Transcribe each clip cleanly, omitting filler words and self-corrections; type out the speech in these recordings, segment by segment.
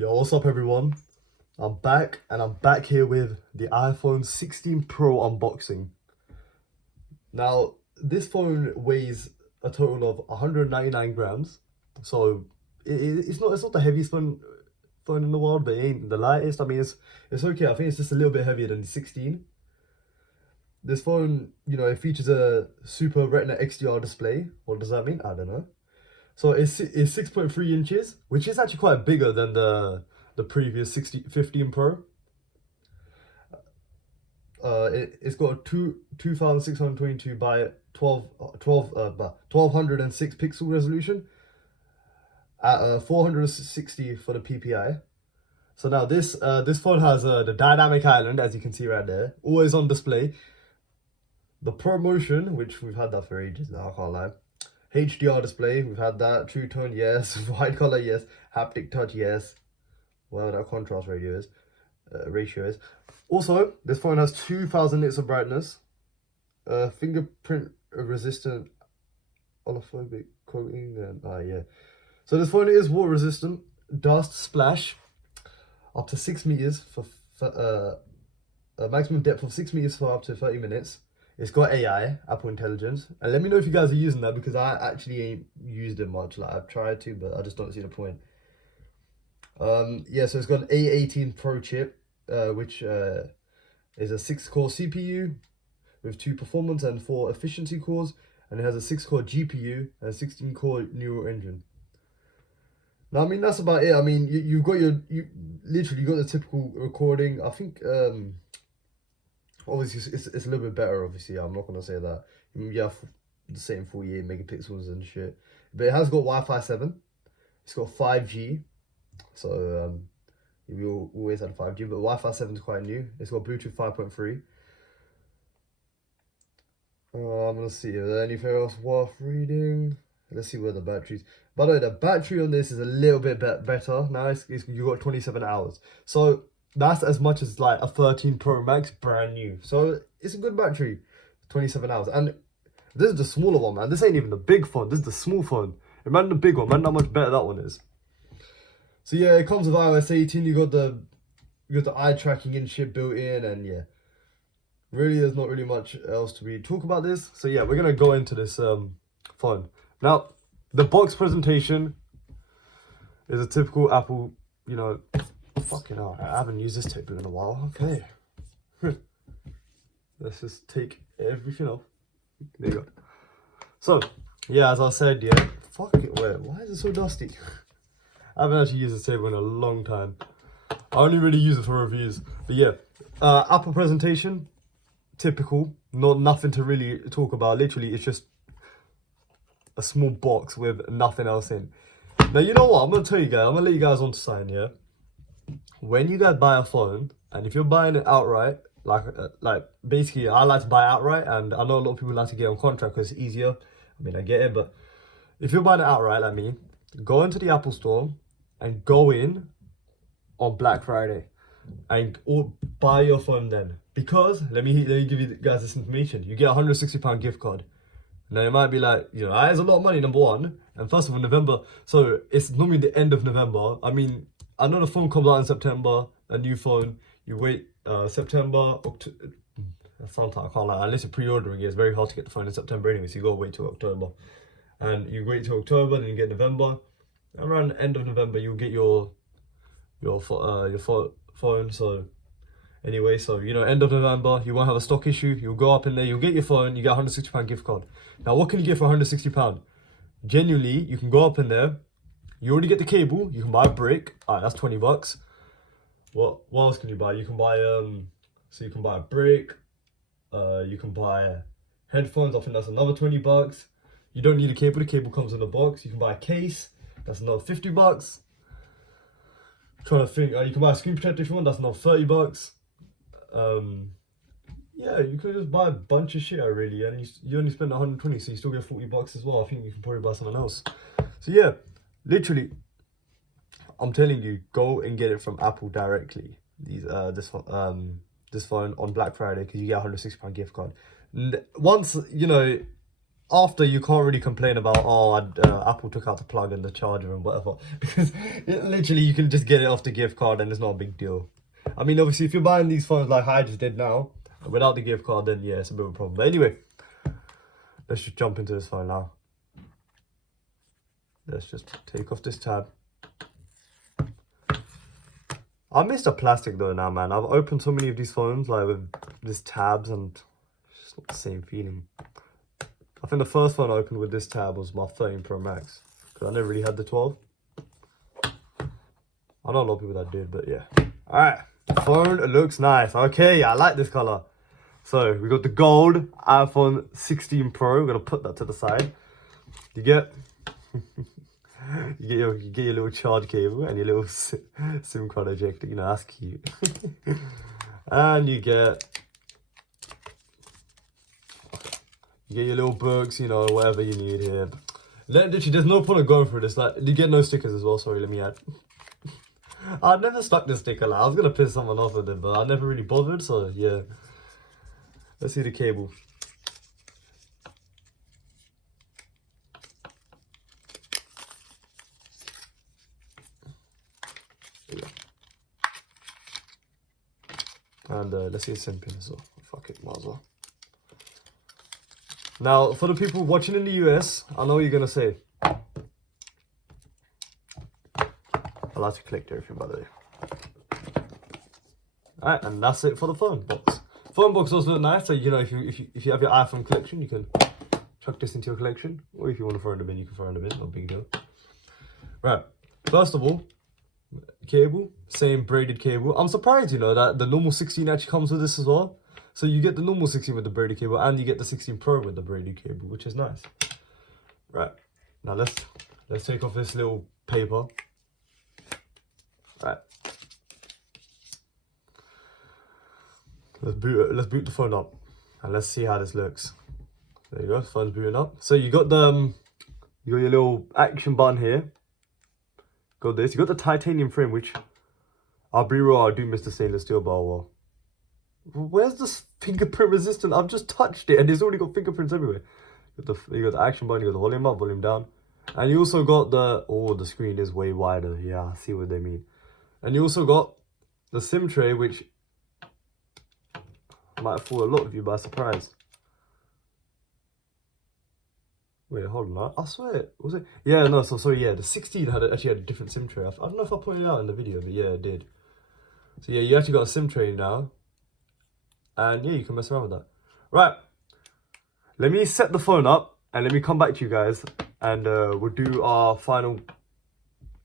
Yo, what's up everyone? I'm back and I'm back here with the iPhone 16 Pro unboxing. Now, this phone weighs a total of 199 grams. So it's not the heaviest phone in the world, but it ain't the lightest. I mean it's okay. I think it's just a little bit heavier than the 16. This phone, it features a Super Retina XDR display. What does that mean? I don't know. So it's 6.3 inches, which is actually quite bigger than the previous 15 Pro. It's got a 2622 by 1206 pixel resolution at 460 for the PPI. So now this phone has the dynamic island, as you can see right there, always on display. The ProMotion, which we've had that for ages now, I can't lie. HDR display, we've had that. True tone, yes. White color, yes. Haptic touch, yes. Well, that contrast ratio is. Also, this phone has 2000 nits of brightness, fingerprint resistant olophobic coating, and yeah. So this phone is water resistant, dust splash, up to 6 meters for a maximum depth of 6 meters for up to 30 minutes. It's got AI, Apple Intelligence, and let me know if you guys are using that, because I actually ain't used it much. Like, I've tried to, but I just don't see the point. Yeah, so it's got an A18 Pro chip, which is a 6-core CPU with 2 performance and 4 efficiency cores, and it has a 6-core GPU and a 16-core neural engine. Now, I mean, that's about it. I mean, you literally got the typical recording. I think obviously it's a little bit better. Obviously, I'm not gonna say that. You have the same 48 megapixels and shit, but it has got Wi-Fi 7. It's got 5G. So we always had 5G, but Wi-Fi 7 is quite new. It's got Bluetooth 5.3. I'm gonna see, is there anything else worth reading? Let's see where the battery's. By the way, the battery on this is a little bit better. Now you got 27 hours. So that's as much as like a 13 Pro Max brand new. So it's a good battery, 27 hours. And this is the smaller one, man. This ain't even the big phone. This is the small phone. Imagine the big one, man, how much better that one is. So yeah, it comes with iOS 18. You got the eye tracking and shit built in, and yeah, really there's not really much else to really talk about this. So yeah, we're gonna go into this phone. Now, the box presentation is a typical Apple, fucking hell, I haven't used this tape in a while. Okay. Let's just take everything off. There you go. So, yeah, as I said, yeah, fuck it, wait, why is it so dusty? I haven't actually used this table in a long time. I only really use it for reviews. But yeah, Apple presentation, typical, nothing to really talk about. Literally, it's just a small box with nothing else in. Now, you know what? I'm going to tell you guys, I'm going to let you guys on to sign, yeah? When you guys buy a phone, and if you're buying it outright, like basically, I like to buy outright, and I know a lot of people like to get on contract because it's easier. I mean, I get it, but if you're buying it outright, like me, go into the Apple store and go in on Black Friday and buy your phone then. Because, let me give you guys this information. You get a £160 gift card. Now, you might be like, that is a lot of money, number one. And first of all, November, so it's normally the end of November. I mean, I know the phone comes out in September, a new phone. You wait September, October. Sometimes I can't lie, unless you're pre-ordering it, it's very hard to get the phone in September anyway, so you gotta wait till October. And you wait till October, then you get November. Around the end of November, you'll get your phone. So anyway, so end of November, you won't have a stock issue. You'll go up in there, you'll get your phone, you get a £160 gift card. Now, what can you get for £160? Genuinely, you can go up in there. You already get the cable. You can buy a brick. Alright, that's $20. What else can you buy? You can buy so you can buy a brick. You can buy headphones. I think that's another $20. You don't need a cable. The cable comes in a box. You can buy a case. That's another $50. Trying to think. You can buy a screen protector if you want. That's another $30. Yeah, you could just buy a bunch of shit really, and you only spend 120, so you still get $40 as well. I think you can probably buy something else. So yeah, literally, I'm telling you, go and get it from Apple directly. This phone on Black Friday, because you get a £160 gift card. Once after, you can't really complain about, oh, Apple took out the plug and the charger and whatever, because literally you can just get it off the gift card and it's not a big deal. I mean, obviously, if you're buying these phones like I just did now, without the gift card, then yeah, it's a bit of a problem. But anyway, let's just jump into this phone now. Let's just take off this tab. I miss the plastic though now, man. I've opened so many of these phones like with these tabs and it's just not the same feeling. I think the first phone I opened with this tab was my 13 Pro Max, because I never really had the 12. I know a lot of people that did, but yeah. Alright, phone looks nice. Okay, I like this color. So we got the gold iPhone 16 Pro. We're gonna put that to the side. You get you get your little charge cable and your little SIM card ejector. You know, that's cute. And you get your little books, you know, whatever you need here. Literally, there's no point of going through this. Like, you get no stickers as well. Sorry, let me add. I never stuck this sticker. Like, I was gonna piss someone off with it, but I never really bothered. So yeah, let's see the cable. And let's see a SIM pin as well. Fuck it, might as well. Now, for the people watching in the US, I know what you're gonna say. I like to collect everything, by the way. Alright, and that's it for the phone box. Phone box also look nice, so you know, if you have your iPhone collection, you can chuck this into your collection, or if you want to throw it in the bin, you can throw it in the bin. No big deal. Right. First of all, cable, same braided cable. I'm surprised, you know, that the normal 16 actually comes with this as well. So you get the normal 16 with the braided cable, and you get the 16 Pro with the braided cable, which is nice. Right, now let's take off this little paper. Right, let's boot the phone up, and let's see how this looks. There you go, phone's booting up. So you got your little action button here. Got this. You got the titanium frame, which I'll be real, I do miss the stainless steel, but well. Where's this fingerprint resistant? I've just touched it and it's already got fingerprints everywhere. You got the action button, you got the volume up, volume down. And you also got the screen is way wider. Yeah, I see what they mean. And you also got the SIM tray, which might have caught a lot of you by surprise. Wait, hold on. I swear, was it? Yeah, no, so sorry, yeah, the 16 actually had a different SIM tray. I don't know if I pointed it out in the video, but yeah, it did. So yeah, you actually got a SIM tray now. And yeah, you can mess around with that. Right, let me set the phone up and let me come back to you guys and we'll do our final...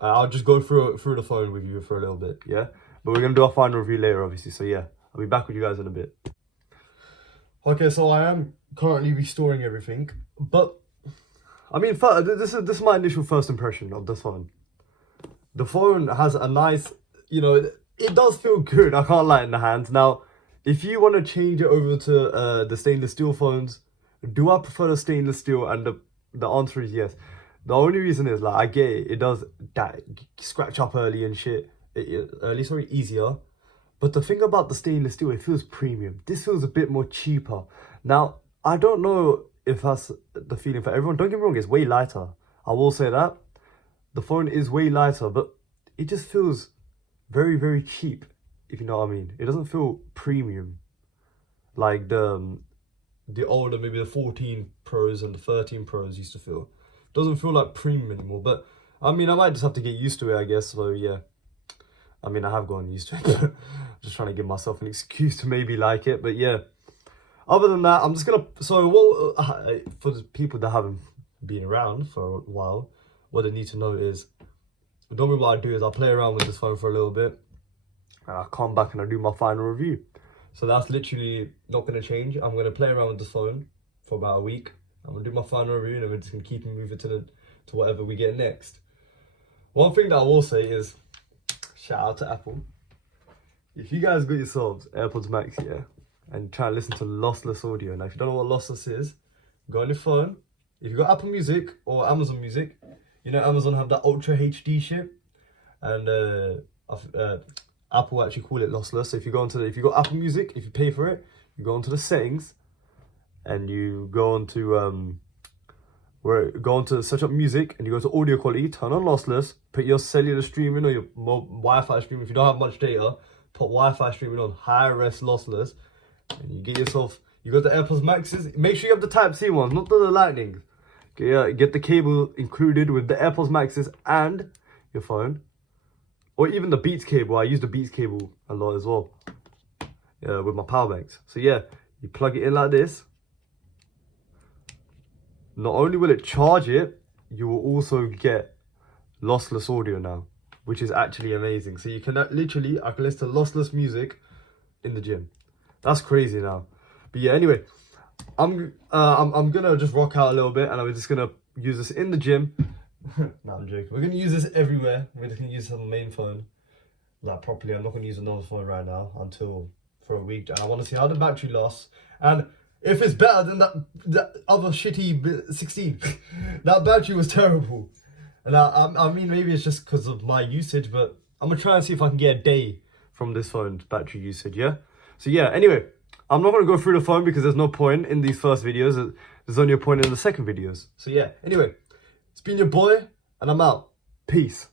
I'll just go through the phone with you for a little bit, yeah? But we're going to do our final review later, obviously, so yeah. I'll be back with you guys in a bit. Okay, so I am currently restoring everything, but... I mean, this is my initial first impression of this phone. The phone has a nice, you know, it does feel good, I can't lie, in the hands. Now, if you want to change it over to the stainless steel phones, do I prefer the stainless steel? And the answer is yes. The only reason is, like, I get it, it does scratch up early and shit, easier. But the thing about the stainless steel, it feels premium. This feels a bit more cheaper. Now, I don't know if that's the feeling for everyone. Don't get me wrong, it's way lighter. I will say that. The phone is way lighter, but it just feels very, very cheap, if you know what I mean. It doesn't feel premium like the older, maybe the 14 Pros and the 13 Pros used to feel. It doesn't feel like premium anymore, but I mean, I might just have to get used to it, I guess. So yeah, I mean, I have gotten used to it. Just trying to give myself an excuse to maybe like it, but yeah. Other than that, I'm just gonna, so what, for the people that haven't been around for a while, what they need to know is, normally what I do is I play around with this phone for a little bit, and I come back and I do my final review. So that's literally not gonna change. I'm gonna play around with this phone for about a week. I'm gonna do my final review, and then we're just gonna keep moving to whatever we get next. One thing that I will say is, shout out to Apple. If you guys got yourselves AirPods Max, yeah, and try and listen to lossless audio. Now, if you don't know what lossless is, go on your phone. If you got Apple Music or Amazon Music, you know Amazon have that Ultra HD shit, and Apple actually call it lossless. So if you got Apple Music, if you pay for it, you go onto the settings, and you go onto where you go into search up music and you go to audio quality, turn on lossless, put your cellular streaming or your Wi-Fi streaming. If you don't have much data, put Wi-Fi streaming on high res lossless, and you get yourself. You got the AirPods Maxes. Make sure you have the Type C ones, not the Lightning. Okay, yeah, get the cable included with the AirPods Maxes and your phone, or even the Beats cable. I use the Beats cable a lot as well. Yeah, with my power banks. So yeah, you plug it in like this. Not only will it charge it, you will also get lossless audio now, which is actually amazing. So you can literally, I can listen to lossless music in the gym. That's crazy now. But yeah, anyway, I'm gonna just rock out a little bit, and I'm just gonna use this in the gym. No, I'm joking. We're gonna use this everywhere. We're just gonna use this on the main phone, like properly. I'm not gonna use another phone right now until for a week, and I want to see how the battery lasts, and if it's better than that other shitty 16. That battery was terrible, and I mean maybe it's just because of my usage, but I'm gonna try and see if I can get a day from this phone's battery usage. Yeah. So yeah. Anyway, I'm not gonna go through the phone because there's no point in these first videos. There's only a point in the second videos. So yeah. Anyway, it's been your boy, and I'm out. Peace.